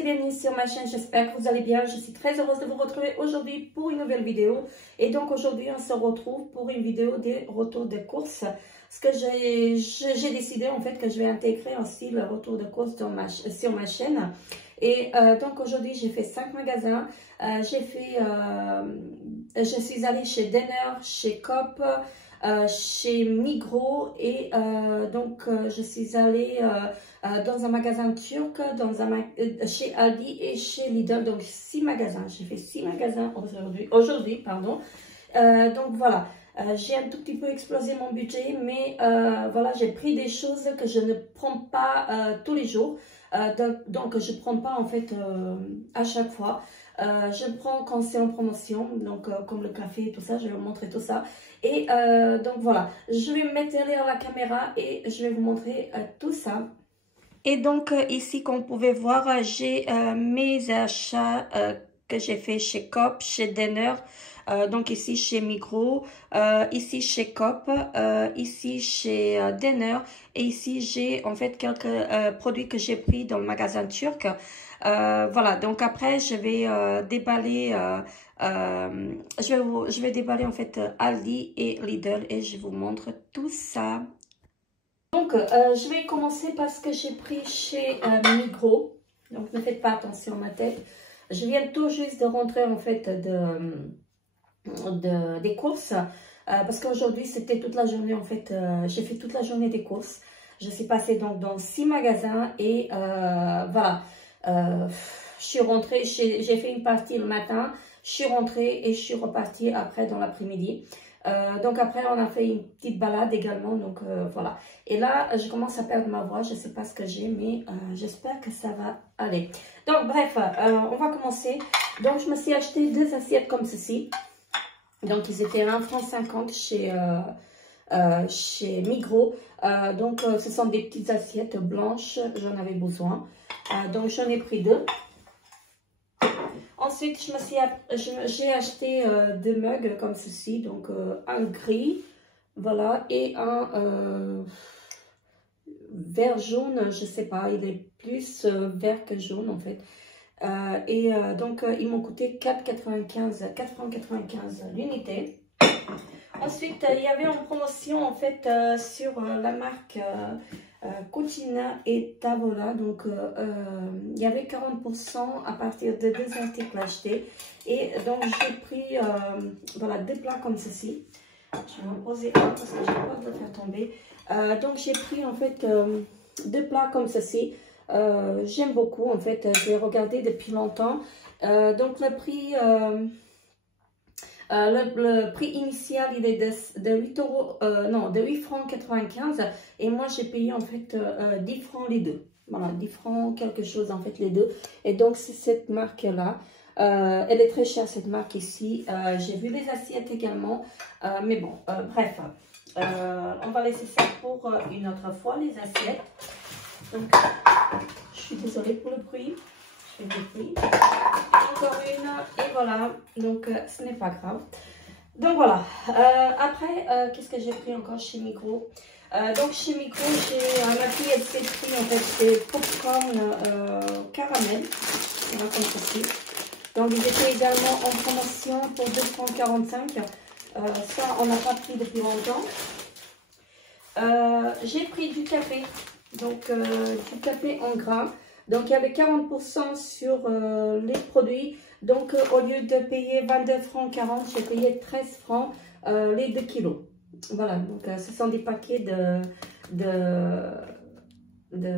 et bienvenue sur ma chaîne, j'espère que vous allez bien. Je suis très heureuse de vous retrouver aujourd'hui pour une nouvelle vidéo. Et donc aujourd'hui on se retrouve pour une vidéo des retours de courses. Parce que j'ai décidé en fait que je vais intégrer aussi le retour de courses sur ma chaîne. Et donc aujourd'hui j'ai fait 5 magasins. Je suis allée chez Denner, chez Coop, chez Migros et je suis allée dans un magasin turc, chez Aldi et chez Lidl. Donc 6 magasins, j'ai fait 6 magasins aujourd'hui, pardon. Donc voilà, j'ai un tout petit peu explosé mon budget, mais voilà, j'ai pris des choses que je ne prends pas tous les jours. Donc je ne prends pas en fait à chaque fois. Je prends quand c'est en promotion, donc comme le café et tout ça, je vais vous montrer tout ça. Et donc voilà, je vais me mettre derrière la caméra et je vais vous montrer tout ça. Et donc ici, comme vous pouvez voir, j'ai mes achats que j'ai fait chez Coop, chez Denner, donc ici chez Migros, ici chez Coop, ici chez Denner, et ici j'ai en fait quelques produits que j'ai pris dans le magasin turc. Voilà, donc après je vais déballer, je vais déballer en fait Aldi et Lidl et je vous montre tout ça. Donc, je vais commencer parce que j'ai pris chez Migros. Donc, ne faites pas attention à ma tête. Je viens tout juste de rentrer en fait des courses. Parce qu'aujourd'hui, c'était toute la journée en fait. J'ai fait toute la journée des courses. Je suis passée donc dans 6 magasins et voilà. Je suis rentrée, j'ai fait une partie le matin. Je suis rentrée et je suis repartie après dans l'après-midi. Donc après on a fait une petite balade également, donc voilà. Et là je commence à perdre ma voix, je sais pas ce que j'ai, mais j'espère que ça va aller. Donc bref, on va commencer. Donc je me suis acheté 2 assiettes comme ceci. Donc ils étaient à 1,50 € chez Migros. Donc ce sont des petites assiettes blanches, j'en avais besoin. Donc j'en ai pris 2. Ensuite, j'ai acheté 2 mugs comme ceci, donc un gris, voilà, et un vert jaune, je sais pas, il est plus vert que jaune en fait. Donc, ils m'ont coûté 4,95 l'unité. Ensuite, il y avait en promotion en fait sur la marque Cucina et Tavola, donc il y avait 40% à partir de 2 articles achetés. Et donc j'ai pris voilà 2 plats comme ceci. Je vais en poser un parce que j'ai peur de le faire tomber. Donc j'ai pris en fait 2 plats comme ceci. J'aime beaucoup en fait, j'ai regardé depuis longtemps. Donc le prix le prix initial il est de 8 francs 95 et moi j'ai payé en fait 10 francs les deux. Voilà, 10 francs quelque chose en fait les deux. Et donc c'est cette marque là. Elle est très chère cette marque ici. J'ai vu les assiettes également. Mais bon, bref. On va laisser ça pour une autre fois, les assiettes. Donc, je suis désolée pour le bruit. Encore une et voilà, donc ce n'est pas grave. Donc voilà, après qu'est-ce que j'ai pris encore chez Migros? Donc chez Migros, ma fille elle s'est pris en fait des popcorn caramel, voilà, comme ceci. Donc ils étaient également en promotion pour 2,45 €. Ça on n'a pas pris depuis longtemps. J'ai pris du café, donc du café en gras. Donc, il y avait 40% sur les produits. Donc, au lieu de payer 22 francs 40, j'ai payé 13 francs les 2 kilos. Voilà, donc ce sont des paquets de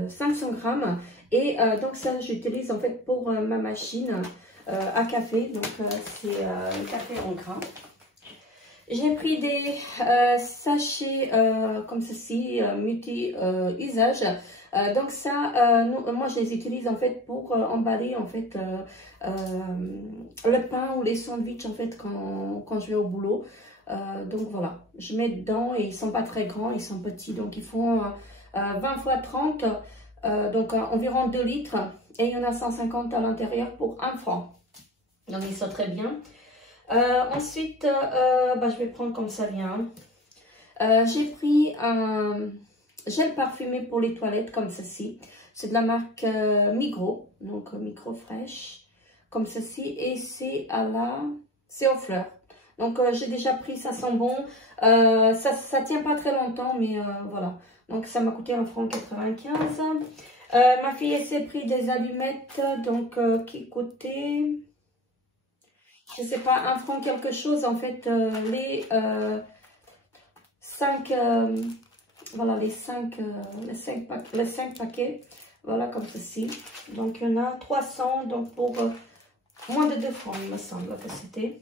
500 grammes. Et donc, ça, j'utilise en fait pour ma machine à café. Donc, c'est le café en gras. J'ai pris des sachets comme ceci, multi-usage. Donc ça, moi je les utilise en fait pour emballer en fait le pain ou les sandwichs en fait quand je vais au boulot. Donc voilà, je mets dedans et ils sont pas très grands, ils sont petits. Donc ils font 20 x 30, donc environ 2 litres. Et il y en a 150 à l'intérieur pour 1 franc. Donc ils sont très bien. Ensuite, je vais prendre comme ça vient. J'ai pris un gel parfumé pour les toilettes comme ceci. C'est de la marque Migros, donc Micro Fraîche, comme ceci. Et c'est c'est aux fleurs. Donc j'ai déjà pris, ça sent bon. Ça tient pas très longtemps, mais voilà. Donc ça m'a coûté 1,95 francs. Ma fille elle s'est pris des allumettes, donc qui coûtaient, je sais pas, 1 franc quelque chose. En fait, les 5, voilà, les 5 paquets, voilà, comme ceci. Donc il y en a 300, donc pour moins de 2 francs, il me semble que c'était.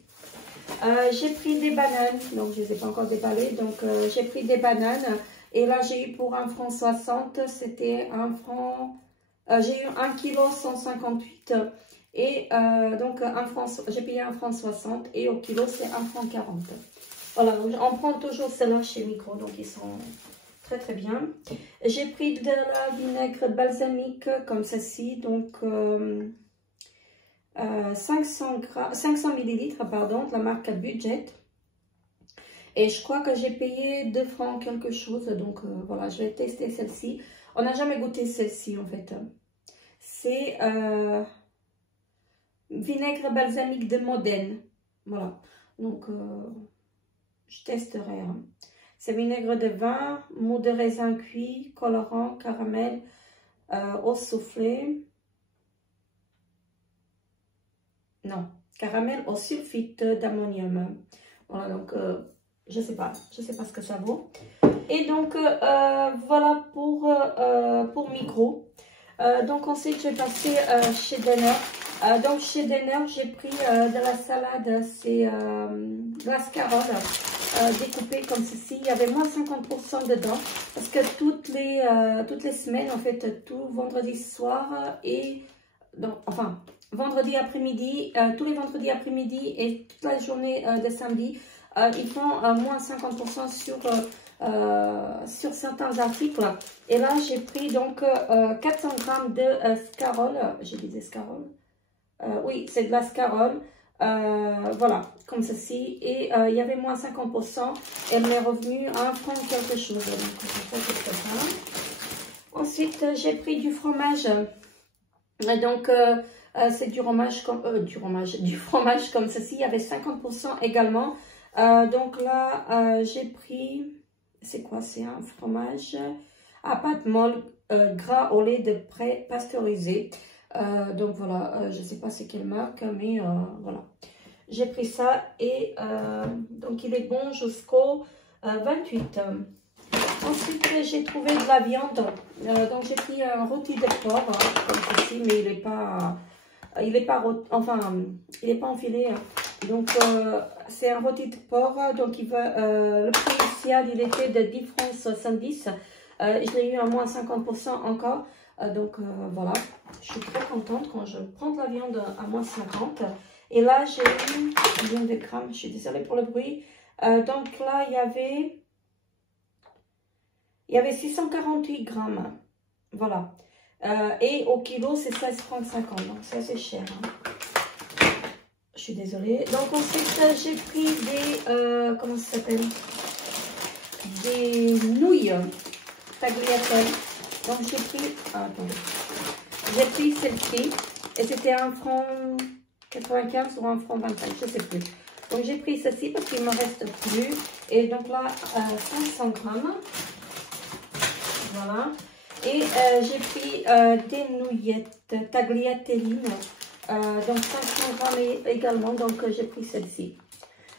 J'ai pris des bananes, donc je ne les ai pas encore déballées, donc j'ai pris des bananes. Et là, j'ai eu pour 1,60 franc, c'était 1 franc, j'ai eu 1 kg 158. Et donc, j'ai payé 1,60 franc et au kilo, c'est 1,40 franc. Voilà, on prend toujours celle-là chez Micro, donc ils sont très très bien. J'ai pris de la vinaigre balsamique comme ceci, donc 500 millilitres, pardon, de la marque Budget. Et je crois que j'ai payé 2 francs quelque chose. Donc voilà, je vais tester celle-ci. On n'a jamais goûté celle-ci en fait. C'est vinaigre balsamique de Modène. Voilà. Donc je testerai. Hein. C'est vinaigre de vin, mou de raisin cuit, colorant, caramel, eau soufflée. Non, caramel au sulfite d'ammonium. Voilà, donc je sais pas ce que ça vaut. Et donc voilà pour Migros. Donc ensuite je vais passer chez Denner. Donc chez Denner j'ai pris de la salade, c'est de la scarole découpée comme ceci. Il y avait moins 50% dedans parce que toutes les semaines en fait, tout vendredi soir et donc enfin vendredi après-midi, tous les vendredis après-midi et toute la journée de samedi, ils font moins 50% sur certains articles. Et là, j'ai pris donc 400 grammes de scarole. J'ai dit des scaroles. Oui, c'est de la scarole. Voilà, comme ceci. Et il y avait moins 50%. Elle m'est revenue à 1 franc quelque chose. Donc, ensuite, j'ai pris du fromage. Donc, c'est du fromage comme ceci. Il y avait 50% également. Donc là, j'ai pris, c'est quoi? C'est un fromage à pâte molle, gras au lait de pré pasteurisé. Donc voilà, je ne sais pas c'est quelle marque, mais voilà. J'ai pris ça et donc il est bon jusqu'au 28. Ensuite, j'ai trouvé de la viande. Donc j'ai pris un rôti de porc, comme ceci, mais il n'est pas... il n'est pas enfilé. Hein. Donc, c'est un rôti de porc. Donc, le prix initial, il était de 10 francs 70. Je l'ai eu à moins 50% encore. Donc, voilà. Je suis très contente quand je prends de la viande à moins 50. Et là, j'ai eu combien de grammes? Je suis désolée pour le bruit. Donc, là, il y avait 648 grammes. Voilà. Et au kilo, c'est 16,50 francs. Donc, c'est assez cher. Hein. Je suis désolée. Donc, ensuite, j'ai pris des... comment ça s'appelle? Des nouilles tagliatelle. Donc, j'ai pris... Ah, attendez. J'ai pris celle-ci. Et c'était 1,95 franc ou 1,25 franc, je ne sais plus. Donc, j'ai pris celle-ci parce qu'il ne me reste plus. Et donc là, 500 grammes. Voilà. Et j'ai pris des nouillettes tagliatelle. Donc 500 grammes également, donc j'ai pris celle-ci.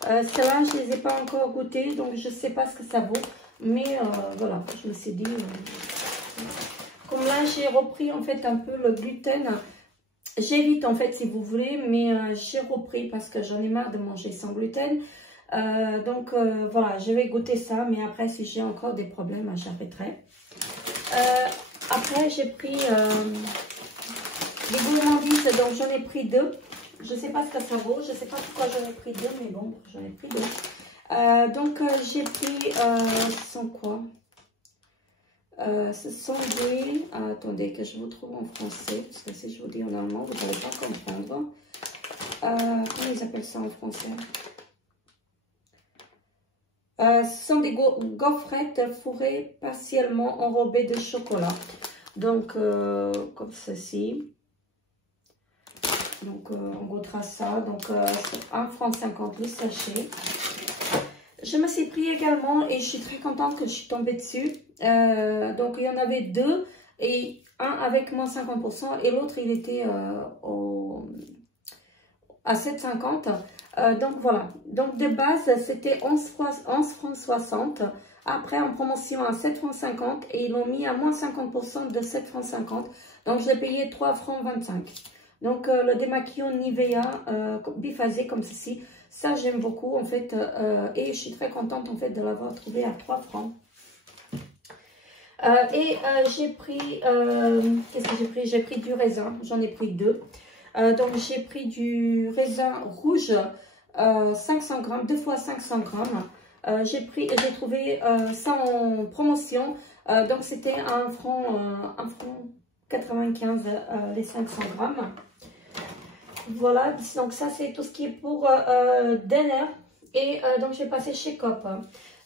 Celle-là, je ne les ai pas encore goûtées, donc je ne sais pas ce que ça vaut. Mais voilà, je me suis dit... comme là, j'ai repris en fait un peu le gluten. J'évite en fait si vous voulez, mais j'ai repris parce que j'en ai marre de manger sans gluten. Donc voilà, je vais goûter ça, mais après si j'ai encore des problèmes, j'arrêterai. Après, j'ai pris... les gourmandises, donc j'en ai pris 2. Je ne sais pas ce que ça vaut. Je ne sais pas pourquoi j'en ai pris 2, mais bon, j'en ai pris 2. Donc j'ai pris, ce sont quoi? Ce sont des... attendez, que je vous trouve en français. Parce que si je vous dis en allemand, vous n'allez pas comprendre. Comment ils appellent ça en français? Ce sont des gaufrettes fourrées partiellement enrobées de chocolat. Donc, comme ceci. Donc, on goûtera ça. Donc, 1,50 franc le sachet. Je me suis pris également et je suis très contente que je suis tombée dessus. Donc, il y en avait deux et un avec moins 50% et l'autre, il était à 7,50. Donc, voilà. Donc, de base, c'était 11 francs 60. Après, en promotion à 7,50 francs et ils l'ont mis à moins 50% de 7,50 francs. Donc, je l'ai payé 3,25 francs. Donc, le démaquillant Nivea biphasé comme ceci, ça j'aime beaucoup en fait. Et je suis très contente en fait de l'avoir trouvé à 3 francs. J'ai pris, qu'est-ce que j'ai pris? J'ai pris du raisin, j'en ai pris deux. Donc, j'ai pris du raisin rouge, 500 grammes, 2 fois 500 grammes. J'ai trouvé ça en promotion. Donc, c'était 1 franc 95 les 500 grammes. Voilà, donc ça c'est tout ce qui est pour Denner. Et donc je vais passer chez Coop.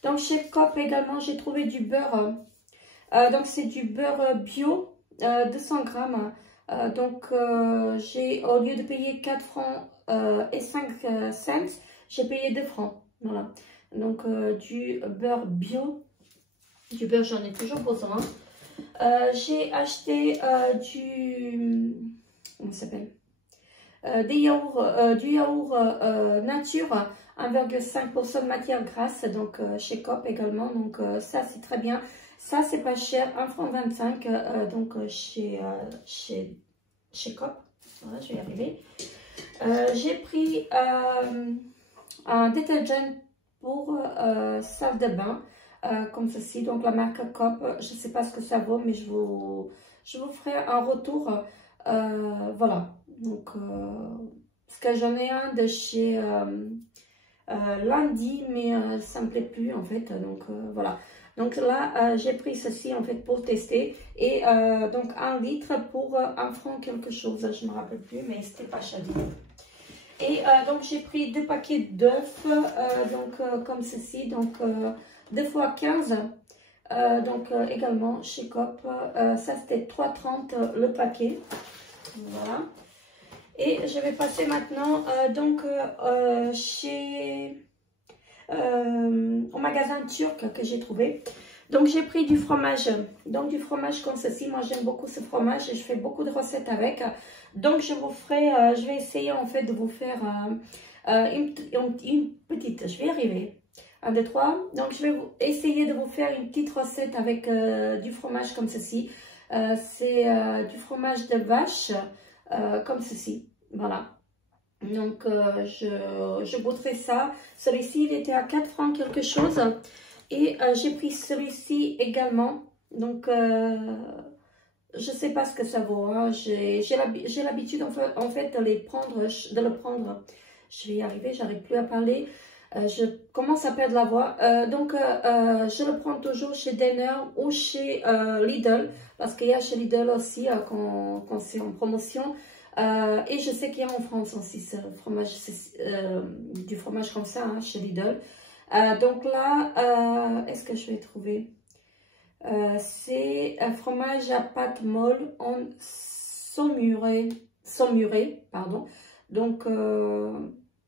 Donc chez Coop également j'ai trouvé du beurre. Donc c'est du beurre bio, 200 grammes. Donc au lieu de payer 4 francs et 5 cents, j'ai payé 2 francs. Voilà, donc du beurre bio. Du beurre j'en ai toujours besoin. J'ai acheté comment ça s'appelle? Du yaourt nature, 1,5% de matière grasse, donc chez Coop également, donc ça c'est très bien, ça c'est pas cher, 1,25 franc, donc chez Coop, voilà, je vais y arriver. J'ai pris un détergent pour salle de bain, comme ceci, donc la marque Coop, je sais pas ce que ça vaut, mais je vous ferai un retour, voilà. Donc, parce que j'en ai un de chez Lundi, mais ça me plaît plus en fait. Donc, voilà. Donc là, j'ai pris ceci en fait pour tester. Et donc, 1 litre pour 1 franc quelque chose. Je ne me rappelle plus, mais c'était pas cher. Et donc, j'ai pris 2 paquets d'œufs. Donc, comme ceci. Donc, 2 fois 15. Donc, également chez Coop. Ça, c'était 3,30 le paquet. Voilà. Et je vais passer maintenant au magasin turc que j'ai trouvé. Donc j'ai pris du fromage. Donc du fromage comme ceci. Moi j'aime beaucoup ce fromage et je fais beaucoup de recettes avec. Donc je vais essayer en fait de vous faire une petite. Je vais y arriver. 1, 2, 3. Donc je vais essayer de vous faire une petite recette avec du fromage comme ceci. C'est du fromage de vache. Comme ceci, voilà. Donc je goûterai ça. Celui-ci il était à 4 francs quelque chose. Et j'ai pris celui-ci également. Donc je sais pas ce que ça vaut, hein. J'ai l'habitude en fait de le prendre. Je vais y arriver, j'arrive plus à parler. Je commence à perdre la voix. Donc je le prends toujours chez Denner ou chez Lidl, parce qu'il y a chez Lidl aussi quand c'est en promotion. Et je sais qu'il y a en France aussi ce fromage, du fromage comme ça, hein, chez Lidl. Donc là, est-ce que je vais trouver? C'est un fromage à pâte molle en saumuré, pardon. Donc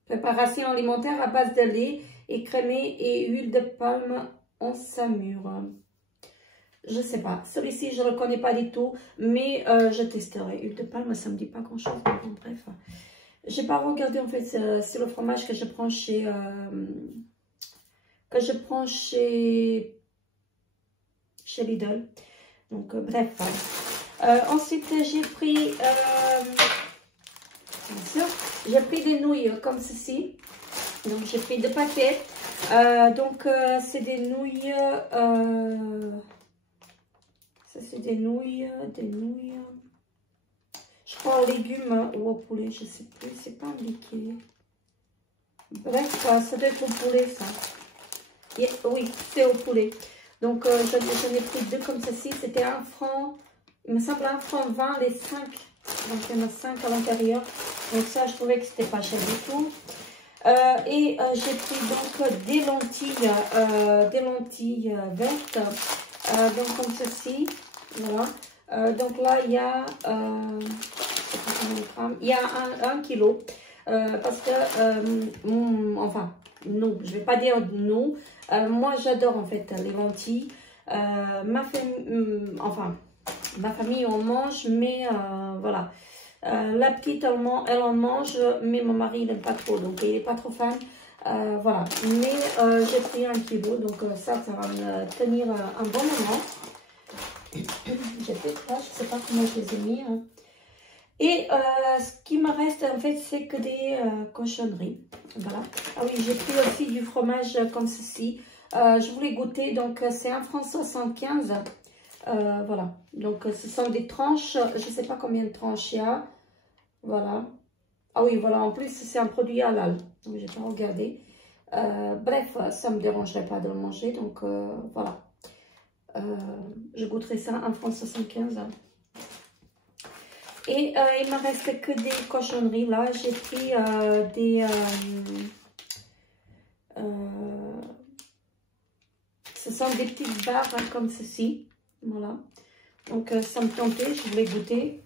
préparation alimentaire à base de lait écrémé et huile de palme en saumure. Je sais pas, celui-ci je ne le connais pas du tout, mais je testerai. Huile de palme, ça me dit pas grand chose, mais bon, bref. J'ai pas regardé en fait c'est le fromage que je prends chez Lidl. Donc bref. Ensuite j'ai pris des nouilles comme ceci. Donc j'ai pris 2 paquets. Donc c'est des nouilles. Ça c'est des nouilles. Je crois aux légumes ou au poulet, je sais plus. C'est pas indiqué. Bref, ça doit être au poulet ça. Oui, c'est au poulet. Donc j'en ai pris 2 comme ceci. C'était 1 franc. Il me semble 1 franc 20 les 5. Donc il y en a 5 à l'intérieur. Donc ça je trouvais que c'était pas cher du tout. Et j'ai pris donc des lentilles vertes. Donc comme ceci. Voilà. Donc là, il y a, il y a 1 kilo. Parce que, enfin, nous, je vais pas dire nous. Moi, j'adore en fait les lentilles. Ma famille, on mange, mais voilà. La petite, elle en mange, mais mon mari, il n'aime pas trop, donc il n'est pas trop fan. Voilà, mais j'ai pris 1 kilo, donc ça va me tenir un bon moment. J'ai peut-être pas, je sais pas comment je les ai mis. Hein. Et ce qui me reste, en fait, c'est que des cochonneries. Voilà. Ah oui, j'ai pris aussi du fromage comme ceci. Je voulais goûter, donc c'est 1,75 francs. Voilà, donc ce sont des tranches, je ne sais pas combien de tranches il y a. Voilà. Ah oui, voilà, en plus c'est un produit halal, donc je n'ai pas regardé. Bref, ça ne me dérangerait pas de le manger, donc voilà. Je goûterai ça 1,75 francs. Et il me reste que des cochonneries. Là, j'ai pris ce sont des petites barres hein, comme ceci. Voilà. Donc, ça me tentait, je voulais goûter.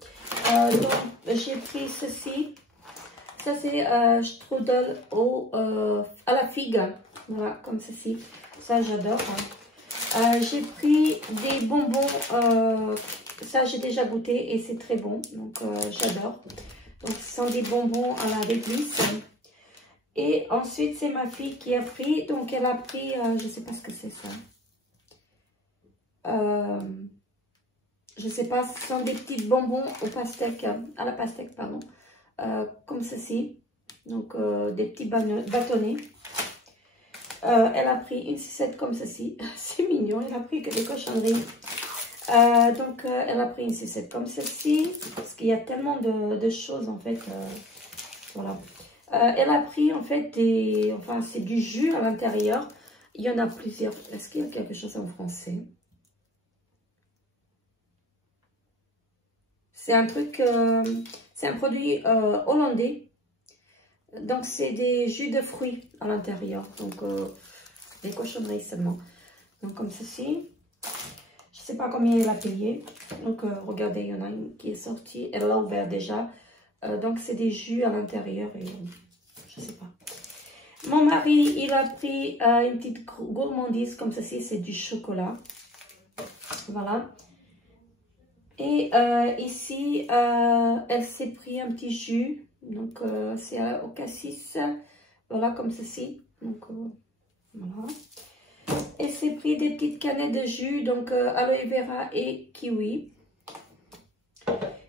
Donc, j'ai pris ceci. Ça, c'est strudel à la figue. Voilà, comme ceci. Ça, j'adore. Hein. J'ai pris des bonbons. Ça, j'ai déjà goûté et c'est très bon. Donc, j'adore. Donc, ce sont des bonbons à la réglisse. Et ensuite, c'est ma fille qui a pris. Donc, elle a pris, je ne sais pas ce que c'est ça. Je ne sais pas, ce sont des petits bonbons au pastèque, à la pastèque, pardon. Comme ceci. Donc, des petits bâtonnets. Elle a pris une sucette comme ceci. C'est mignon, elle a pris que des cochonneries. Donc, elle a pris une sucette comme ceci. Parce qu'il y a tellement de choses, en fait. Voilà. Elle a pris, en fait, enfin, c'est du jus à l'intérieur. Il y en a plusieurs. Est-ce qu'il y a quelque chose en français? C'est un truc, c'est un produit hollandais. Donc, c'est des jus de fruits à l'intérieur. Donc, des cochonneries seulement. Donc, comme ceci. Je ne sais pas combien elle a payé. Donc, regardez, il y en a une qui est sortie. Elle l'a ouvert déjà. Donc, c'est des jus à l'intérieur. Et je ne sais pas. Mon mari, il a pris une petite gourmandise comme ceci. C'est du chocolat. Voilà. Et ici, elle s'est pris un petit jus. Donc, c'est au cassis. Voilà, comme ceci. Donc, voilà. Elle s'est pris des petites canettes de jus. Donc, aloe vera et kiwi.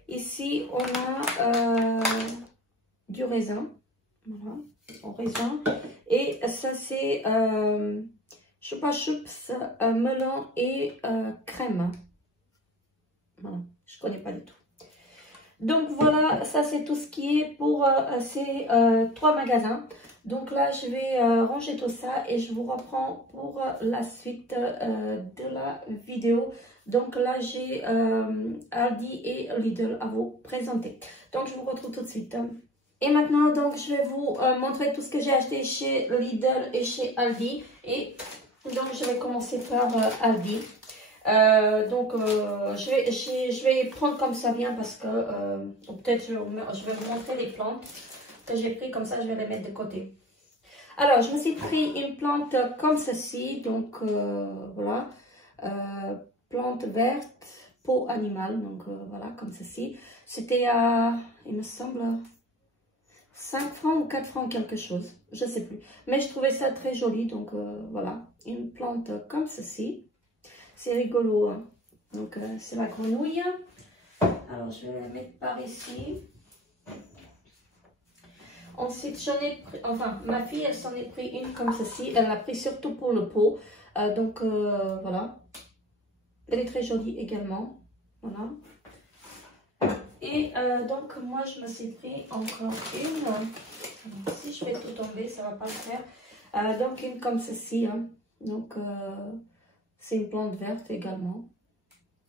Ici, on a du raisin. Voilà, au raisin. Et ça, c'est chupa chups, melon et crème. Voilà, je ne connais pas du tout. Donc voilà, ça c'est tout ce qui est pour ces 3 magasins. Donc là, je vais ranger tout ça et je vous reprends pour la suite de la vidéo. Donc là, j'ai Aldi et Lidl à vous présenter. Donc je vous retrouve tout de suite. Et maintenant, donc, je vais vous montrer tout ce que j'ai acheté chez Lidl et chez Aldi. Et donc, je vais commencer par Aldi. Je vais prendre comme ça vient parce que peut-être je vais vous montrer les plantes que j'ai pris, comme ça je vais les mettre de côté. Alors, je me suis pris une plante comme ceci, donc voilà, plante verte, peau animale, donc voilà, comme ceci. C'était à, il me semble, 5 francs ou 4 francs quelque chose, je ne sais plus. Mais je trouvais ça très joli, donc voilà, une plante comme ceci. C'est rigolo, hein. Donc c'est la grenouille. Alors je vais la mettre par ici. Ensuite j'en ai pris, enfin ma fille elle s'en est pris une comme ceci. Elle l'a pris surtout pour le pot. Donc voilà. Elle est très jolie également. Voilà. Et donc moi je me suis pris encore une. Alors, si je fais tout tomber ça va pas le faire. Donc une comme ceci. Hein. Donc c'est une plante verte également.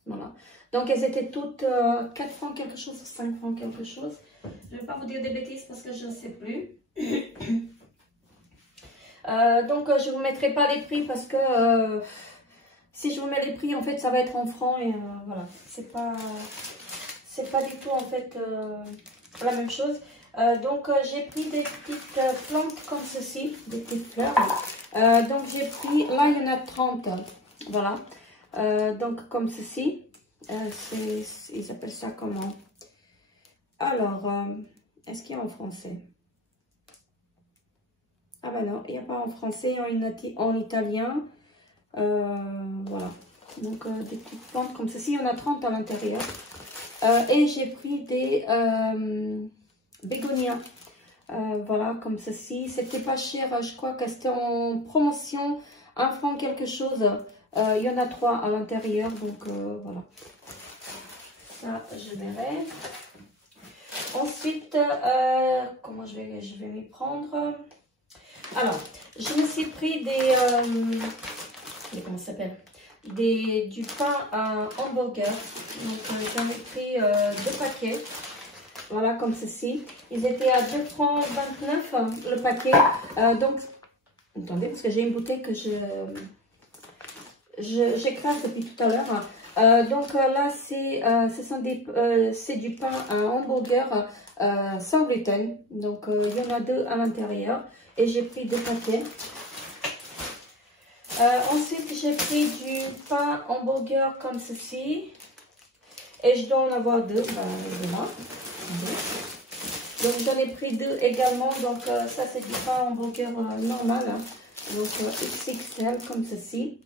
Voilà. Donc, elles étaient toutes 4 francs quelque chose, 5 francs quelque chose. Je ne vais pas vous dire des bêtises parce que je ne sais plus. Donc, je ne vous mettrai pas les prix parce que si je vous mets les prix, en fait, ça va être en francs et voilà. C'est pas du tout, en fait, la même chose. Donc, j'ai pris des petites plantes comme ceci, des petites fleurs. Donc, j'ai pris, là, il y en a 30. Voilà. Donc, comme ceci. Ils appellent ça comment? Alors, est-ce qu'il y a en français? Ah ben non, il n'y a pas en français, en italien. Voilà. Donc, des petites plantes comme ceci. Il y en a 30 à l'intérieur. Et j'ai pris des bégonias. Voilà, comme ceci. C'était pas cher, je crois que c'était en promotion. 1 franc quelque chose. Il y en a 3 à l'intérieur. Donc, voilà. Ça, je verrai. Ensuite, comment je vais m'y prendre? Alors, je me suis pris comment ça s'appelle? Du pain à hamburger. Donc, j'en ai pris 2 paquets. Voilà, comme ceci. Ils étaient à 2,29 francs le paquet. Donc, attendez, parce que j'ai une bouteille que j'écrase depuis tout à l'heure. Donc là, c'est du pain à hamburger sans gluten. Donc, il y en a 2 à l'intérieur. Et j'ai pris 2 paquets. Ensuite, j'ai pris du pain hamburger comme ceci. Et je dois en avoir 2. Voilà. Donc, j'en ai pris 2 également. Donc, ça, c'est du pain hamburger normal. Hein. Donc, XXL comme ceci.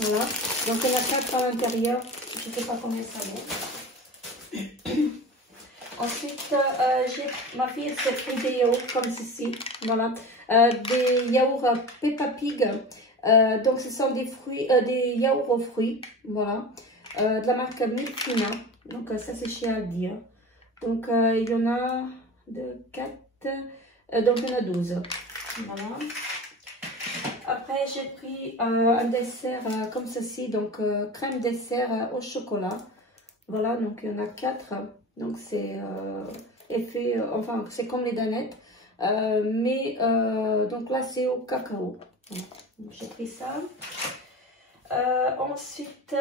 Voilà. Donc, il y en a 4 à l'intérieur. Je ne sais pas combien ça vaut. Ensuite, ma fille s'est pris des yaourts comme ceci. Voilà. Des yaourts Peppa Pig. Donc, ce sont des fruits, des yaourts aux fruits. Voilà. De la marque Milkina. Donc, ça, c'est chez Aldi. Hein. Donc, il y en a 2, 4. Donc, il y en a 12. Voilà. Après, j'ai pris un dessert comme ceci. Donc, crème dessert au chocolat. Voilà. Donc, il y en a 4. Donc, c'est effet, enfin, c'est comme les danettes. Donc là, c'est au cacao. J'ai pris ça. Ensuite,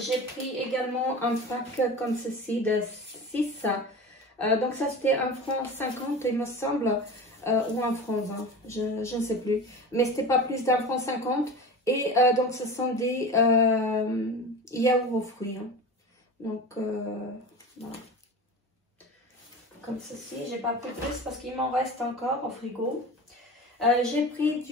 j'ai pris également un pack comme ceci de 6. Donc ça, c'était 1,50 franc, il me semble, ou 1,20 franc, je ne sais plus. Mais c'était pas plus d'1,50 franc. Et donc, ce sont des yaourts aux fruits. Hein. Donc, voilà. Comme ceci. J'ai pas pris plus parce qu'il m'en reste encore au frigo. J'ai pris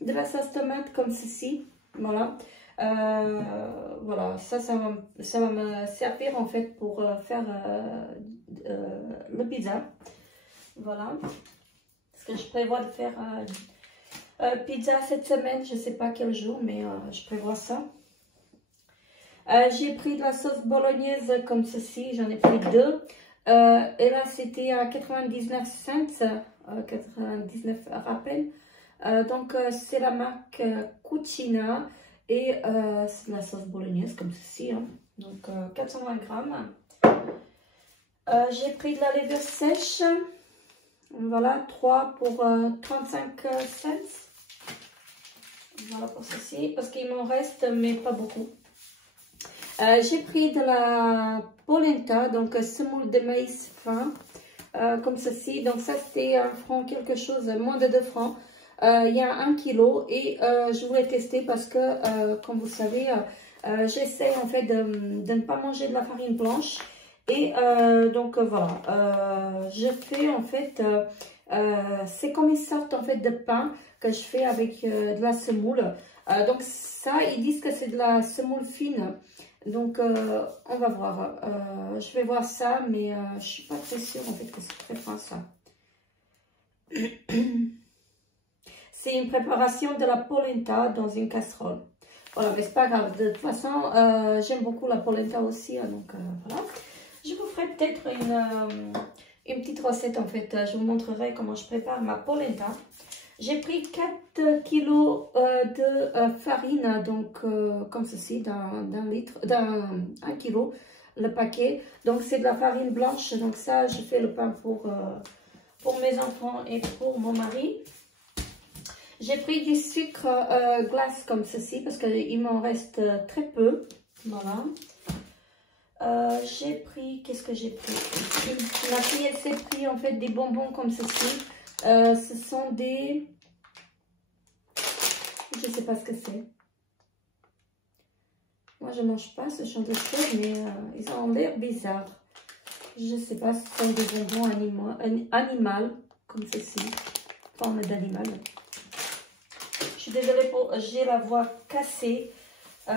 de la sauce tomate comme ceci. Voilà. Voilà. Ça va me servir en fait pour faire le pizza. Voilà. Parce que je prévois de faire pizza cette semaine. Je sais pas quel jour, mais je prévois ça. J'ai pris de la sauce bolognaise comme ceci, j'en ai pris 2. Et là, c'était à 99 cents, 99 rappel. Donc, c'est la marque Cucina et c'est de la sauce bolognaise comme ceci. Hein. Donc, 420 grammes. J'ai pris de la levure sèche. Voilà, 3 pour 35 cents. Voilà pour ceci, parce qu'il m'en reste, mais pas beaucoup. J'ai pris de la polenta, donc semoule de maïs fin, comme ceci. Donc ça, c'était 1 franc quelque chose, moins de 2 francs. Il y a 1 kg et je voulais tester parce que, comme vous savez, j'essaie en fait de ne pas manger de la farine blanche. Et donc voilà, je fais en fait, c'est comme une sorte en fait de pain que je fais avec de la semoule. Donc ça, ils disent que c'est de la semoule fine. Donc, on va voir. Je vais voir ça, mais je ne suis pas très sûre en fait que c'est très fin ça. C'est une préparation de la polenta dans une casserole. Voilà, mais c'est pas grave. De toute façon, j'aime beaucoup la polenta aussi. Donc, voilà. Je vous ferai peut-être une petite recette en fait. Je vous montrerai comment je prépare ma polenta. J'ai pris 4 kg de farine, donc comme ceci, d'un kilo le paquet. Donc c'est de la farine blanche, donc ça je fais le pain pour mes enfants et pour mon mari. J'ai pris du sucre glace comme ceci parce qu'il m'en reste très peu. Voilà. J'ai pris, qu'est-ce que j'ai pris? Ma fille, elle s'est pris en fait des bonbons comme ceci. Ce sont des... Je sais pas ce que c'est. Moi, je mange pas ce genre de choses, mais ils ont l'air bizarres. Je sais pas, ce sont des bonbons animaux comme ceci. Forme d'animal. Je suis désolée pour... J'ai la voix cassée. Je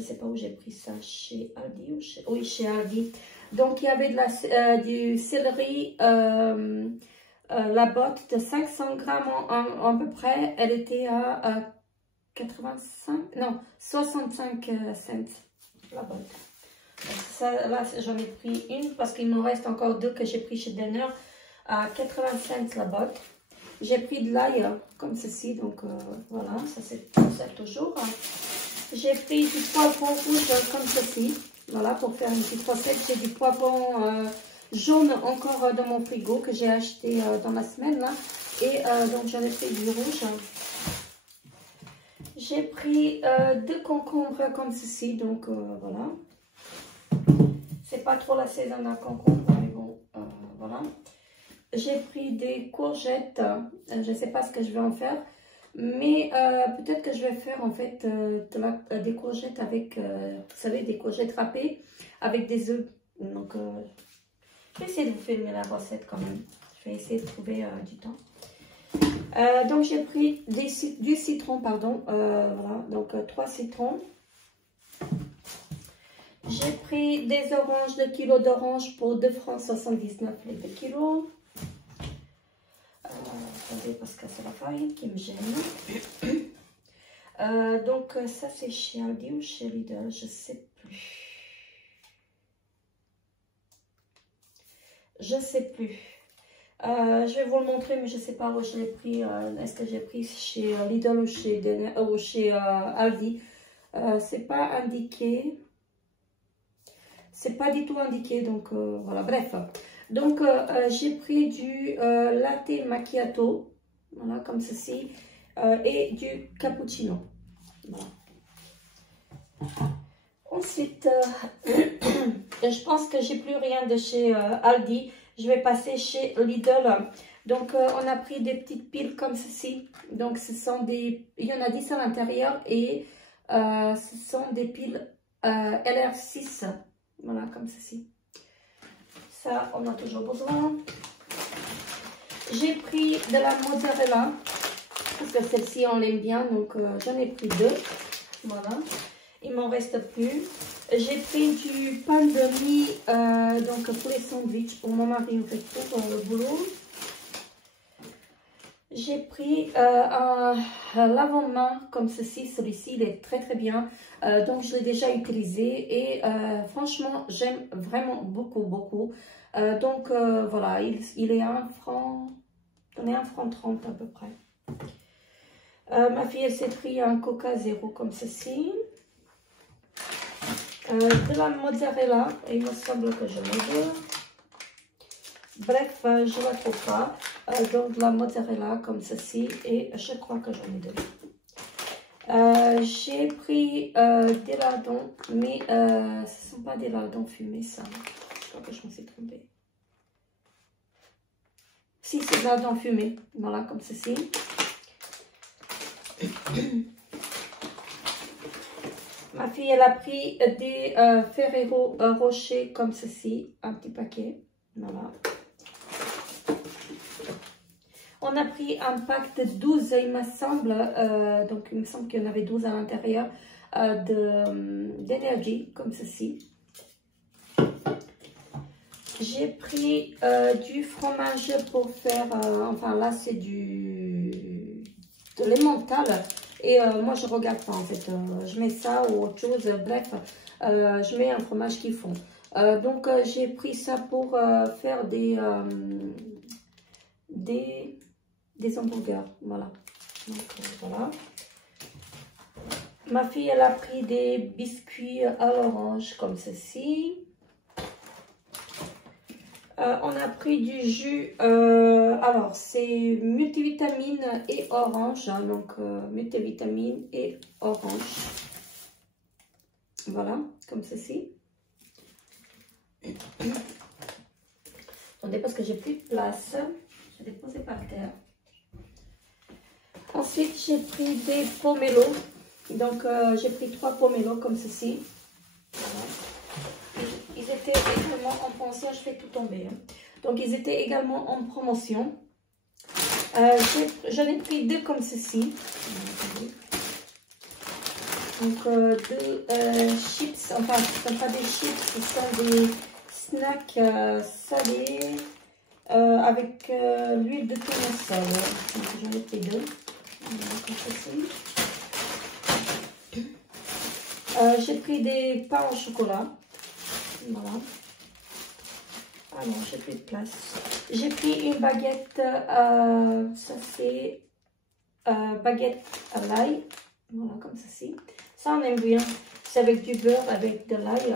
sais pas où j'ai pris ça, chez Aldi ou chez... Oui, chez Aldi. Donc, il y avait du céleri, la botte de 500 grammes à peu près. Elle était à 85, non, 65 cents, la botte. Ça, là, j'en ai pris une parce qu'il m'en reste encore deux que j'ai pris chez Denner à 80 cents la botte. J'ai pris de l'ail comme ceci, donc voilà, ça c'est toujours. J'ai pris du poivron rouge comme ceci, voilà, pour faire une petite recette. J'ai du poivron jaune encore dans mon frigo que j'ai acheté dans la semaine là, et donc j'en ai fait du rouge. J'ai pris 2 concombres comme ceci, donc voilà. C'est pas trop la saison d'un concombre, mais bon, voilà. J'ai pris des courgettes, je ne sais pas ce que je vais en faire, mais peut-être que je vais faire en fait des courgettes avec, vous savez, des courgettes râpées avec des œufs. Donc, je vais essayer de vous filmer la recette quand même. Je vais essayer de trouver du temps. Donc, j'ai pris du citron, pardon, voilà, donc 3 citrons. J'ai pris des oranges, 2 kg d'oranges pour 2,79 francs les 2 kg. Attendez, parce que c'est la farine qui me gêne. Donc, ça c'est chez Aldi ou chez Lidl, je sais plus. Je sais plus. Je vais vous le montrer, mais je sais pas où je l'ai pris. Est-ce que j'ai pris chez Lidl ou chez Aldi? C'est pas indiqué. C'est pas du tout indiqué, donc voilà, bref. Donc, j'ai pris du latte macchiato, voilà, comme ceci, et du cappuccino. Voilà. Ensuite, je pense que j'ai plus rien de chez Aldi. Je vais passer chez Lidl. Donc, on a pris des petites piles comme ceci. Donc, ce sont des... Il y en a 10 à l'intérieur et ce sont des piles LR6. Voilà, comme ceci. Ça, on a toujours besoin. J'ai pris de la mozzarella, parce que celle-ci, on l'aime bien, donc j'en ai pris 2. Voilà, il m'en reste plus. J'ai pris du pain de mie, donc pour les sandwichs, pour mon mari, en fait, pour le boulot. J'ai pris un lavant-main comme ceci. Celui-ci, il est très très bien. Donc, je l'ai déjà utilisé et franchement, j'aime vraiment beaucoup. Donc, voilà, il est à 1 franc. On est à 1 franc 30 à peu près. Ma fille, elle s'est pris un Coca Zéro comme ceci. De la mozzarella. Il me semble que je l'ai vu. Bref, je ne la trouve pas. Donc, de la mozzarella comme ceci. Et je crois que j'en ai 2. J'ai pris des lardons. Mais ce ne sont pas des lardons fumés, ça. Je crois que je me suis trompée. Si, c'est des lardons fumés. Voilà, comme ceci. Ma fille, elle a pris des Ferrero Rocher comme ceci. Un petit paquet. Voilà. On a pris un pack de 12, il me semble, donc il me semble qu'il y en avait 12 à l'intérieur, d'énergie, comme ceci. J'ai pris du fromage pour faire, enfin là c'est de l'emmental, et moi je regarde pas en fait, je mets ça ou autre chose, bref, je mets un fromage qui fond. Donc j'ai pris ça pour faire des hamburgers, voilà. Donc voilà. Ma fille, elle a pris des biscuits à l'orange comme ceci. On a pris du jus, alors c'est multivitamine et orange, hein, donc multivitamine et orange. Voilà, comme ceci. Attendez, parce que j'ai plus de place. Je vais déposer par terre. Ensuite, j'ai pris des pomelos. Donc, j'ai pris 3 pomelos comme ceci. Voilà. Ils étaient également en promotion. Je fais tout tomber. Hein. Donc, ils étaient également en promotion. J'en ai pris 2 comme ceci. Donc, 2 chips. Enfin, ce ne sont pas des chips, ce sont des snacks salés avec l'huile de tournesol. Donc, j'en ai pris 2. Comme ceci. J'ai pris des pains au chocolat. Voilà. Alors, j'ai plus de place. J'ai pris une baguette. Ça, c'est baguette à l'ail. Voilà, comme ceci. Ça, on aime bien. C'est avec du beurre, avec de l'ail.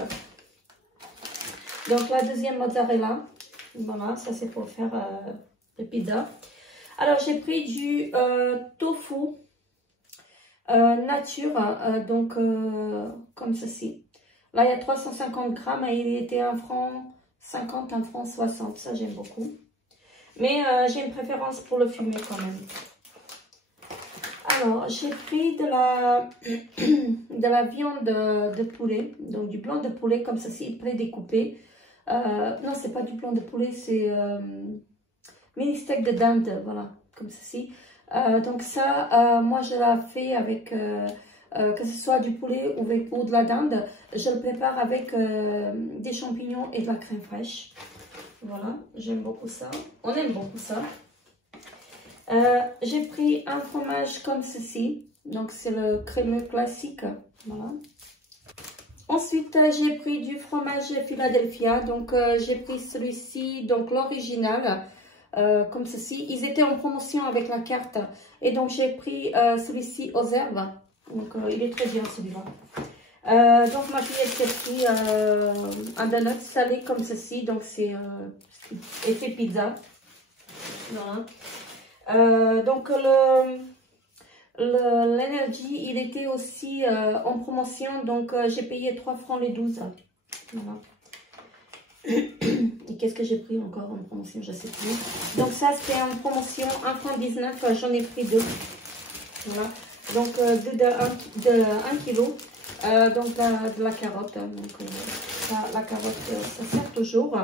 Donc, la deuxième mozzarella. Voilà, ça, c'est pour faire le pizza. Alors, j'ai pris du tofu nature, donc comme ceci. Là, il y a 350 grammes et il était 1 franc 50, 1 franc 60. Ça, j'aime beaucoup. Mais j'ai une préférence pour le fumer quand même. Alors, j'ai pris de la viande de poulet, donc du blanc de poulet comme ceci, prédécoupé. Non, c'est pas du blanc de poulet, c'est mini steak de dinde, voilà, comme ceci. Donc ça, moi je la fais avec, que ce soit du poulet ou de la dinde, je le prépare avec des champignons et de la crème fraîche. Voilà, j'aime beaucoup ça, on aime beaucoup ça. J'ai pris un fromage comme ceci, donc c'est le crémeux classique, voilà. Ensuite, j'ai pris du fromage Philadelphia, donc j'ai pris celui-ci, donc l'original. Comme ceci, ils étaient en promotion avec la carte et donc j'ai pris celui-ci aux herbes, donc il est très bien celui-là. Donc ma fille elle s'est pris un donut salé comme ceci, donc c'est effet pizza. Voilà. Donc l'Energy il était aussi en promotion, donc j'ai payé 3 francs les 12. Voilà. Et qu'est-ce que j'ai pris encore en promotion, je ne sais plus. Donc ça c'était en promotion 1 franc 19, j'en ai pris 2. Voilà. Donc de 1 kg. Donc de la carotte. Donc la carotte ça sert toujours.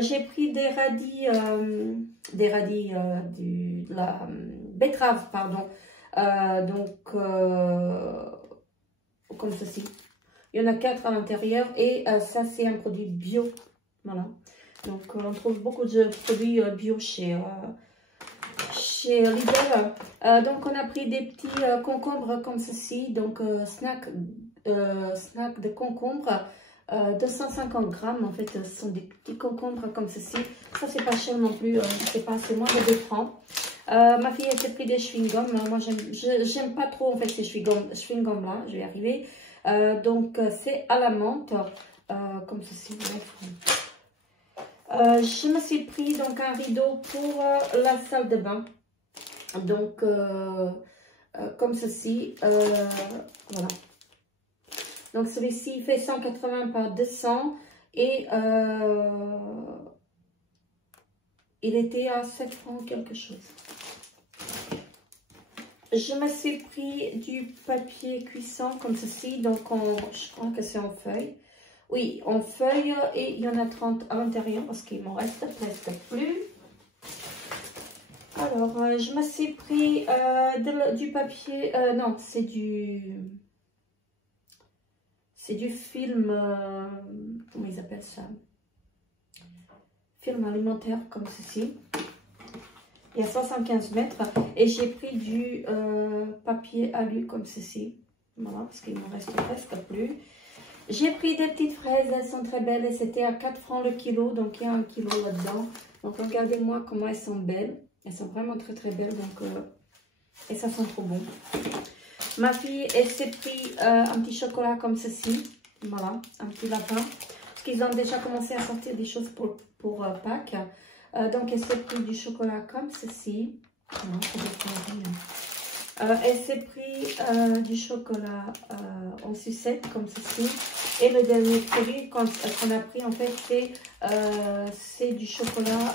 J'ai pris des radis, de la betterave, pardon. Donc comme ceci. Il y en a 4 à l'intérieur et ça c'est un produit bio. Voilà, donc on trouve beaucoup de produits bio chez Lidl. Donc on a pris des petits concombres comme ceci, donc snack de concombre, 250 grammes en fait, ce sont des petits concombres comme ceci. Ça c'est pas cher non plus, je sais pas, c'est moins de 2 francs. Ma fille elle s'est pris des chewing-gums, moi j'aime pas trop en fait ces chewing-gums là, je vais y arriver. Donc c'est à la menthe, comme ceci. Je me suis pris donc un rideau pour la salle de bain, donc comme ceci, voilà. Donc celui-ci fait 180 par 200 et il était à 7 francs quelque chose. Je me suis pris du papier cuisson comme ceci, donc je crois que c'est en feuille. Oui, en feuille et il y en a 30 à l'intérieur parce qu'il m'en reste presque plus. Alors, je me suis pris du papier, non, c'est du film, comment ils appellent ça? Film alimentaire comme ceci. Il y a 75 mètres et j'ai pris du papier alu comme ceci. Voilà, parce qu'il m'en reste presque plus. J'ai pris des petites fraises, elles sont très belles et c'était à 4 francs le kilo, donc il y a 1 kilo là-dedans. Donc regardez-moi comment elles sont belles, elles sont vraiment très très belles, donc et ça sent trop bon. Ma fille, elle s'est pris un petit chocolat comme ceci, voilà, un petit lapin. parce qu'ils ont déjà commencé à sortir des choses pour Pâques. Donc, elle s'est pris du chocolat comme ceci. Non, elle s'est pris du chocolat en sucette comme ceci. Et le dernier produit qu'on a pris, en fait, c'est du chocolat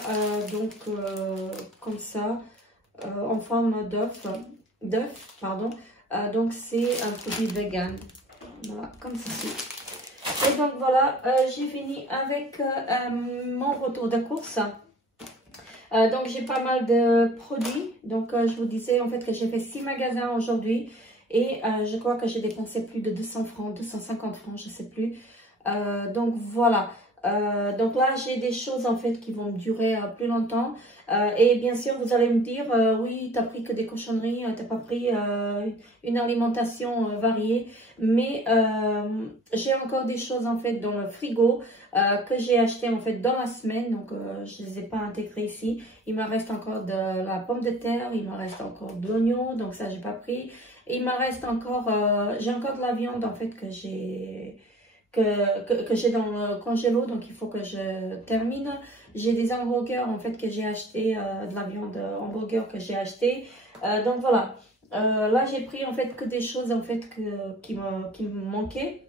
comme ça, en forme d'œuf, pardon. Donc, c'est un produit vegan. Voilà, comme ceci. Et donc, voilà, j'ai fini avec mon retour de course. Donc, j'ai pas mal de produits. Donc, je vous disais en fait que j'ai fait 6 magasins aujourd'hui. Et je crois que j'ai dépensé plus de 200 francs, 250 francs, je sais plus. Donc, voilà. Donc là, j'ai des choses en fait qui vont me durer plus longtemps. Et bien sûr, vous allez me dire, oui, tu n'as pris que des cochonneries, tu n'as pas pris une alimentation variée. Mais j'ai encore des choses en fait dans le frigo que j'ai acheté en fait dans la semaine. Donc, je ne les ai pas intégrées ici. Il me reste encore de la pomme de terre, il me reste encore de l'oignon. Donc ça, j'ai pas pris. Et il me reste encore, j'ai encore de la viande en fait que j'ai dans le congélo, donc il faut que je termine. J'ai des hamburgers en fait que j'ai acheté, de la viande hamburger que j'ai acheté. Donc voilà, là j'ai pris en fait que des choses en fait qui me manquaient.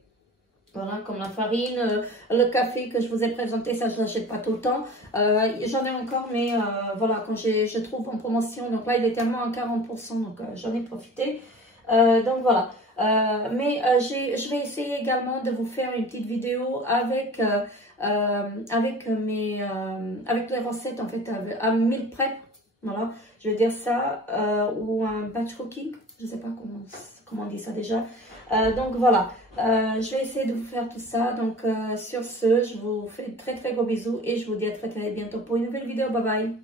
Voilà, comme la farine, le café que je vous ai présenté, ça je l'achète pas tout le temps. J'en ai encore, mais voilà, quand je trouve en promotion, donc là il est tellement à 40%, donc j'en ai profité. Donc voilà. Je vais essayer également de vous faire une petite vidéo avec les recettes en fait à meal prep, voilà, je vais dire ça, ou un batch cooking, je sais pas comment on dit ça déjà. Donc voilà, je vais essayer de vous faire tout ça. Donc sur ce, je vous fais très gros bisous et je vous dis à très bientôt pour une nouvelle vidéo. Bye bye.